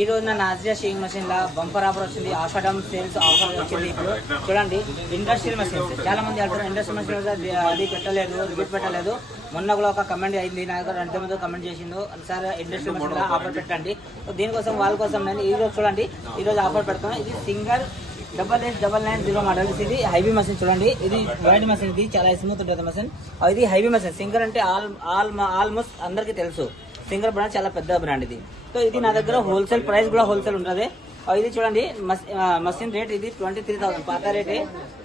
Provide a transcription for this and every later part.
ఈ రోజు నా నాజియా షేయింగ్ మెషిన్ లా బంపర్ ఆఫర్ వచ్చింది. ఆషాఢం సేల్స్ ఆఫర్ వచ్చింది ఇప్పుడు. చూడండి ఇండస్ట్రియల్ మెషిన్స్ చాలా మంది అంటారు ఇండస్ట్రియల్ మెషిన్ అది పెట్టలేదు రిపీట్ పెట్టలేదు. మొన్న కూడా ఒక కమెంట్ అయింది నా దగ్గర రెండు కమెంట్ చేసిండు. సార్ ఇండస్ట్రియల్ మెషిన్ లా ఆఫర్ పెట్టండి. దీనికోసం వాళ్ళ కోసం నేను ఈ రోజు చూడండి ఈ రోజు ఆఫర్ పెడుతున్నాను ఇది single double eight double nine zero models ఇది హైవీ మషిన్ చూడండి. ఇది వైడ్ మషిన్ ఇది చాలా స్మూత్ ఉంటుంది మెషిన్. ఇది హైవీ మెషిన్. సింగర్ అంటే ఆల్ ఆల్ ఆల్మోస్ట్ అందరికీ తెలుసు. సింగర్ బ్రాండ్ చాలా పెద్ద బ్రాండ్ ఇది. సో ఇది నా దగ్గర హోల్సేల్ ప్రైస్ కూడా హోల్సేల్ ఉంటుంది. ఇది చూడండి మసిన్ మషిన్ రేట్ ఇది ట్వంటీ త్రీ థౌసండ్ పాత రేటే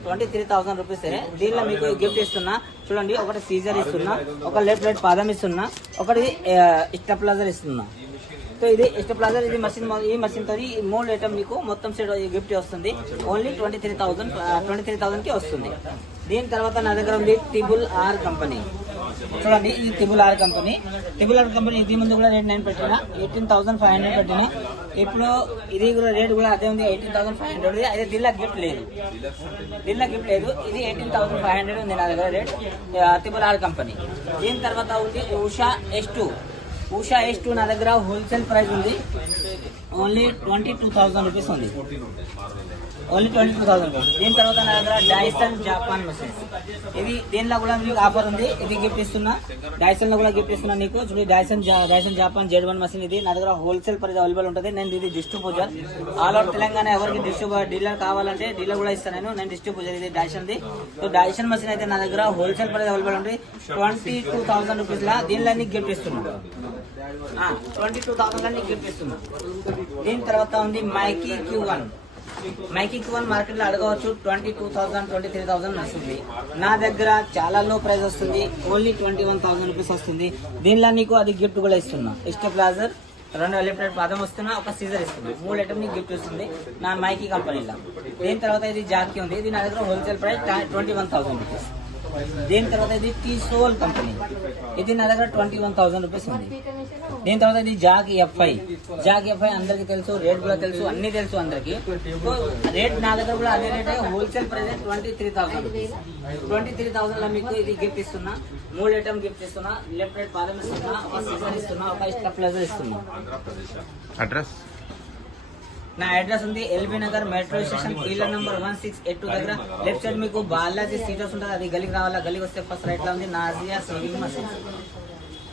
ట్వంటీ త్రీ థౌసండ్ రూపీస్ దీనిలో మీకు గిఫ్ట్ ఇస్తున్నా. చూడండి ఒకటి సీజర్ ఇస్తున్నా ఒక లెఫ్ట్ రైట్ పాదం ఇస్తున్నా ఒకటి ఇష్టప్లాజర్ ఇస్తున్నా. సో ఇది ఇష్టప్లాజర్ ఇది మసిన్ ఈ మషిన్తో ఈ మూడు ఐటమ్ మీకు మొత్తం సెట్ గిఫ్ట్ వస్తుంది. Only twenty three thousand twenty three థౌసండ్కి వస్తుంది. దీని తర్వాత నా దగ్గర ఉంది టిబుల్ ఆర్ కంపెనీ చూడండి ఇది tubular R company. Tubular R company ఇది ముందు కూడా రేట్ నేను పెట్టిన. ఎయిటీన్ థౌసండ్ ఫైవ్ హండ్రెడ్ పెట్టిన. ఇప్పుడు ఇది కూడా రేట్ కూడా అదే ఉంది ఎయిటీన్ థౌసండ్ ఫైవ్ హండ్రెడ్ అదే దీనిలో గిఫ్ట్ లేదు. దీనిలో గిఫ్ట్ లేదు ఇది ఎయిటీన్ థౌసండ్ ఫైవ్ హండ్రెడ్ ఉంది నా దగ్గర రేట్. తిబులార్ R company. దీని తర్వాత ఉంది Usha S two. Usha S two నా దగ్గర హోల్సేల్ ప్రైస్ ఉంది. Only twenty two thousand rupees ఉంది. Only twenty two thousand rupees దీని తర్వాత నా దగ్గర డైసన్ జాపాన్ మెషిన్స్ ఇది దీనిలో కూడా మీకు ఆఫర్ ఉంది. ఇది గిఫ్ట్ ఇస్తున్నా. డైసన్లో కూడా గిఫ్ట్ ఇస్తున్నా నీకు. చూడు డైసన్ జా- Dyson Japan Z one machine ఇది. నా దగ్గర హోల్సేల్ ప్రైస్ అవైలబుల్ ఉంటుంది. నేను ఇది డిస్ట్రిబ్యూటర్ ఆల్ ఓవర్ తెలంగాణ ఎవరికి డిస్ట్రిబ్యూటర్ డీలర్ కావాలంటే డీలర్ కూడా ఇస్తాను నేను. నేను డిస్ట్రిబ్యూటర్ ఇది Dyson the so Dyson machine అయితే నా దగ్గర హోల్సేల్ ప్రైస్ అవైలబుల్ ఉంటుంది ట్వంటీ టూ థౌసండ్ రూపీస్ లా దీనిలో నీకు గిఫ్ట్ ఇస్తున్నాను ట్వంటీ టూ థౌసండ్ నీకు గిఫ్ట్ ఇస్తున్నా. దీని తర్వాత ఉంది Mikey Q one Mikey one మార్కెట్లో అడగవచ్చు. Twenty two thousand twenty three thousand వస్తుంది నా దగ్గర చాలా లో ప్రైస్ వస్తుంది. Only twenty one thousand rupees వస్తుంది. దీనిలో నీకు అది గిఫ్ట్ కూడా ఇస్తున్నా. ప్లాజర్ రెండు ఎలిప్టెడ్ పాదం వస్తున్నా ఒక సీజర్ ఇస్తున్నా. మూడు ఐటమ్ నీకు గిఫ్ట్ వస్తుంది. నా మైకి కంపెనీలో దీని తర్వాత ఇది జాకీ ఉంది. దీని నా దగ్గర wholesale price twenty one thousand rupees దీని తర్వాత ఇది టీ సోల్ కంపెనీ ఇది నా దగ్గర ట్వంటీ వన్ థౌసండ్ రూపీస్ ఉంది. దీని తర్వాత ఇది జాగ్ ఎఫ్ఐ జాగ్ ఎఫ్ఐ అందరికి తెలుసు రేట్ కూడా తెలుసు అన్ని తెలుసు అందరికి. రేట్ నా దగ్గర కూడా అదే rate wholesale price twenty three thousand twenty three థౌసండ్లో మీకు ఇది గిఫ్ట్ ఇస్తున్నా మూడు ఐటమ్ గిఫ్ట్ ఇస్తున్నా లెఫ్ట్ రైట్ బాదం ఇస్తున్నా ఒక సీజర్ ఇస్తున్నా ఒక స్టెప్లైజర్ ఇస్తున్నా. అడ్రస్ నా అడ్రస్ ఉంది LB Nagar metro station pillar number one six eight two దగ్గర. లెఫ్ట్ సైడ్ మీకు బాలాజీ సీటర్స్ ఉంటుంది అది గలికి రావాలా? గలికి వస్తే ఫస్ట్ రైట్ ఉంది. Nazia sewing machine